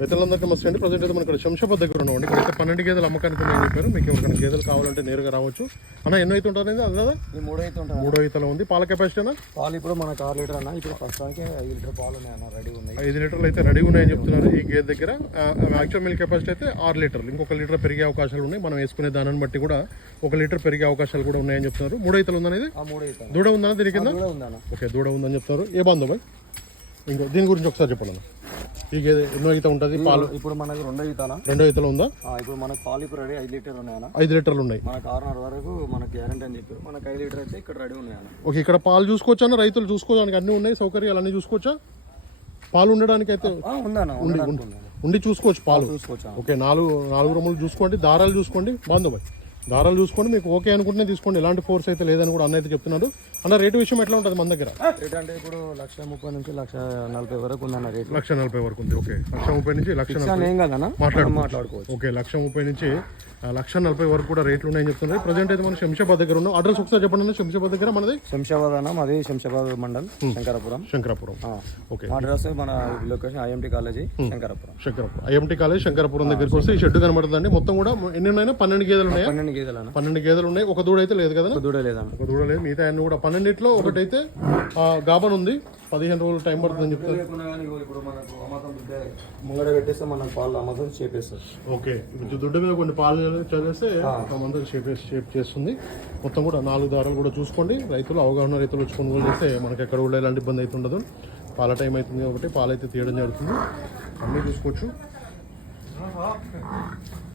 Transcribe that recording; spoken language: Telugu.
రైతులందరికీ నమస్తే అండి. ప్రజెంట్ అయితే మనం ఇక్కడ శంషాబాద్ దగ్గర ఉన్నామండి. ఇక్కడ అయితే పన్నెండు గేదెలు అమ్మకానికి ఉన్నాయని చెప్పారు మీకు ఎవరికైనా గేదెలు కావాలంటే నేరుగా రావచ్చు. అన్న ఎన్నో అయితే ఉంటుంది అది కదా మూడు అయితే ఉంటుంది మూడో ఈతలో ఉంది. పాల కెపాసిటీనా పాలు ఇప్పుడు మనకు ఆరు లీటర్ అన్న. ఇప్పుడు ప్రస్తుతానికి ఐదు లీటర్ పాలు ఉన్నాయి అన్న రెడీ ఉన్నాయి. ఐదు లీటర్లు అయితే రెడీగా ఉన్నాయని చెప్తున్నారు ఈ గేదె దగ్గర. యాక్చువల్ మిల్క్ కెపాసిటీ అయితే ఆరు లీటర్లు. ఇంకొక లీటర్ పెరిగే అవకాశాలు ఉన్నాయి. మనం వేసుకునే దానిని బట్టి కూడా ఒక లీటర్ పెరిగే అవకాశాలు కూడా ఉన్నాయని చెప్తున్నారు. మూడు ఈతలు ఉందనేది అయితే దూడ ఉందా దీని కింద? ఓకే దూడ ఉందని చెప్తారు. ఏ బాయ్ ఇంకో దీని గురించి ఒకసారి చెప్పండి అన్న. ఈ గేదె ఎన్నో ఈత ఉంటుంది? పాలు. ఇప్పుడు మనకు రెండో ఈతానా? రెండో ఈతలో ఉందా? ఇప్పుడు మనకు పాలు ఇప్పుడు రెడీ ఐదు లీటర్ ఉన్నాయన్న ఐదు లీటర్లు ఉన్నాయి. మనకు ఆరున్నర వరకు మనకు గ్యారంటీ అని చెప్పారు. మనకు ఐదు లీటర్ అయితే ఇక్కడ రెడీ ఉన్నాయన్న ఓకే ఇక్కడ పాలు చూసుకోవచ్చా? అన్న రైతులు చూసుకోవడానికి అన్ని ఉన్నాయి సౌకర్యాలు అన్ని చూసుకోవచ్చా? పాలు ఉండడానికి అయితే. ఉండి చూసుకోవచ్చు పాలు చూసుకోవచ్చు. ఓకే నాలుగు నాలుగు రొమ్ములు చూసుకోండి దారాలు చూసుకోండి. బాగుంది దారాలు చూసుకోండి మీకు ఓకే అనుకుంటే తీసుకోండి. ఎలాంటి ఫోర్స్ అయితే లేదని కూడా అన్న అయితే చెప్తున్నాడు. అన్న రేటు విషయం ఎట్లా ఉంటుంది మన దగ్గర? రేట్ అంటే ఇప్పుడు లక్ష ముప్పై నుంచి లక్ష నలభై వరకు ఉందన్న రేట్ లక్ష నలభై వరకు ఉంది ఓకే. లక్ష ముప్పై నుంచి లక్ష నలభై ఏం కదన్న? మాట్లాడుకో. మాట్లాడుకోవచ్చు. ఓకే లక్ష ముప్పై నుంచి లక్ష నలభై వరకు కూడా రేట్లు ఉన్నాయని చెప్తున్నారు. ప్రజెంట్ అయితే మనం శంషాబాద్ దగ్గర ఉన్నాం. అడ్రస్ ఒకసారి చెప్పండి అన్న. శంషాబాద్ దగ్గర మనది? శంషాబాద్ అన్న మాది శంషాబాద్ మండల్ శంకరపురం. శంకరాపురం. ఓకే. అడ్రస్ మన location IMT college Shankarapuram. Shankarapuram. IMT college Shankarapuram దగ్గరికి వస్తే ఈ షెడ్ కనబడుతుందండి. మొత్తం కూడా ఎన్ని ఉన్నాయో పన్నెండు గేదెలు ఉన్నాయా? పన్నెండు గేదెలు అన్న. పన్నెండు గేదెలు ఉన్నాయి. ఒక దూడ అయితే లేదు కదా? దూడ లేదన్న. ఒక దూడ లేదు. మిగతా అన్ని కూడా పన్నెండిట్లో ఒకటైతే ఆ, గాబన్ ఉంది. పదిహేను రోజులు టైం పడుతుందని చెప్తారు. ఇప్పుడు మనకు ముంగడ పెట్టేస్తే మనకు పాలు అమ్మకం చేపేస్తారు. ఓకే. ఇప్పుడు దుడ్డు మీద కొన్ని పాలు చదివేస్తే మందరికి షేప్ షేప్ చేస్తుంది. మొత్తం కూడా నాలుగు దారాలు కూడా చూసుకోండి. రైతులు అవగాహన రైతులు వచ్చి కొనుగోలు చేస్తే మనకి ఎక్కడ కూడా ఎలాంటి ఇబ్బంది అయితే ఉండదు. పాల టైం అవుతుంది కాబట్టి పాలు అయితే తీయడం జరుగుతుంది. అన్నీ చూసుకోవచ్చు.